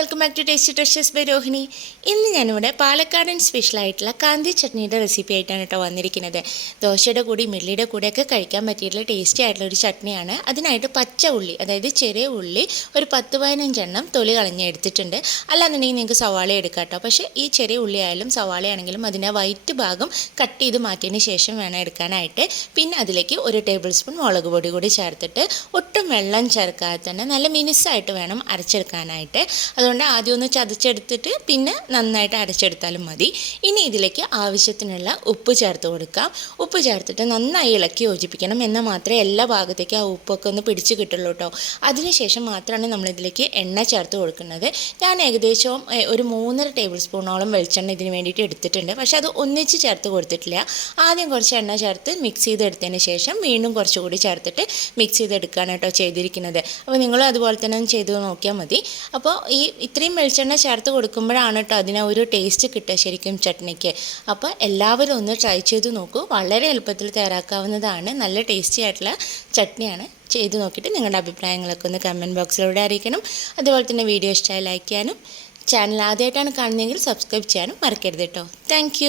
Welcome back to tasty treasures by Rohini. ഇന്ന് ഞാനിവിടെ പാലക്കാടൻ സ്പെഷ്യലായിട്ടുള്ള കാന്തി ചട്നിയുടെ റെസിപ്പി ആയിട്ടാണ് കേട്ടോ വന്നിരിക്കുന്നത്. ദോശയുടെ കൂടി മില്ലിയുടെ കൂടെയൊക്കെ കഴിക്കാൻ പറ്റിയിട്ടുള്ള ടേസ്റ്റി ആയിട്ടുള്ള ഒരു ചട്നിയാണ്. അതിനായിട്ട് പച്ച ഉള്ളി, അതായത് ചെറിയ ഉള്ളി ഒരു 10-15 എണ്ണം തൊലി കളഞ്ഞ് എടുത്തിട്ടുണ്ട്. അല്ലാന്നുണ്ടെങ്കിൽ നിങ്ങൾക്ക് സവാള എടുക്കാം കേട്ടോ. പക്ഷേ ഈ ചെറിയ ഉള്ളി ആയാലും സവാളയാണെങ്കിലും അതിൻ്റെ വൈറ്റ് ഭാഗം കട്ട് ചെയ്ത് മാറ്റിയതിന് ശേഷം വേണം എടുക്കാനായിട്ട്. പിന്നെ അതിലേക്ക് 1 ടേബിൾ സ്പൂൺ മുളക് പൊടി കൂടി ചേർത്തിട്ട് ഒട്ടും വെള്ളം ചേർക്കാതെ തന്നെ നല്ല മിനുസായിട്ട് വേണം അരച്ചെടുക്കാനായിട്ട്. അതുകൊണ്ട് ആദ്യം ഒന്ന് ചതച്ചെടുത്തിട്ട് പിന്നെ നന്നായിട്ട് അരച്ചെടുത്താലും മതി. ഇനി ഇതിലേക്ക് ആവശ്യത്തിനുള്ള ഉപ്പ് ചേർത്ത് കൊടുക്കാം. ഉപ്പ് ചേർത്തിട്ട് നന്നായി ഇളക്കി യോജിപ്പിക്കണം. എന്നാൽ മാത്രമേ എല്ലാ ഭാഗത്തേക്കും ആ ഉപ്പൊക്കെ ഒന്ന് പിടിച്ച് കിട്ടുള്ളൂ കേട്ടോ. അതിനുശേഷം മാത്രമാണ് നമ്മളിതിലേക്ക് എണ്ണ ചേർത്ത് കൊടുക്കുന്നത്. ഞാൻ ഏകദേശം ഒരു 3.5 ടേബിൾ സ്പൂണോളം വെളിച്ചെണ്ണ ഇതിന് വേണ്ടിയിട്ട് എടുത്തിട്ടുണ്ട്. പക്ഷേ അത് ഒന്നിച്ച് ചേർത്ത് കൊടുത്തിട്ടില്ല. ആദ്യം കുറച്ച് എണ്ണ ചേർത്ത് മിക്സ് ചെയ്തെടുത്തതിന് ശേഷം വീണ്ടും കുറച്ചുകൂടി ചേർത്തിട്ട് മിക്സ് ചെയ്തെടുക്കുകയാണ് കേട്ടോ ചെയ്തിരിക്കുന്നത്. അപ്പോൾ നിങ്ങളും അതുപോലെ തന്നെ ചെയ്ത് നോക്കിയാൽ മതി. അപ്പോൾ ഇത്രയും വെളിച്ചെണ്ണ ചേർത്ത് കൊടുക്കുമ്പോഴാണ് കേട്ടോ അതിന് ഒരു ടേസ്റ്റ് കിട്ടുക ശരിക്കും ചട്നിക്ക്. അപ്പോൾ എല്ലാവരും ഒന്ന് ട്രൈ ചെയ്ത് നോക്കൂ. വളരെ എളുപ്പത്തിൽ തയ്യാറാക്കാവുന്നതാണ്. നല്ല ടേസ്റ്റി ആയിട്ടുള്ള ചട്നിയാണ്. ചെയ്ത് നോക്കിയിട്ട് നിങ്ങളുടെ അഭിപ്രായങ്ങളൊക്കെ ഒന്ന് കമൻറ്റ് ബോക്സിലൂടെ അറിയിക്കണം. അതുപോലെ തന്നെ വീഡിയോ ഇഷ്ടമായി ലൈക്ക് ചെയ്യാനും ചാനൽ ആദ്യമായിട്ടാണ് കാണുന്നതെങ്കിൽ സബ്സ്ക്രൈബ് ചെയ്യാനും മറക്കരുത് കേട്ടോ. താങ്ക്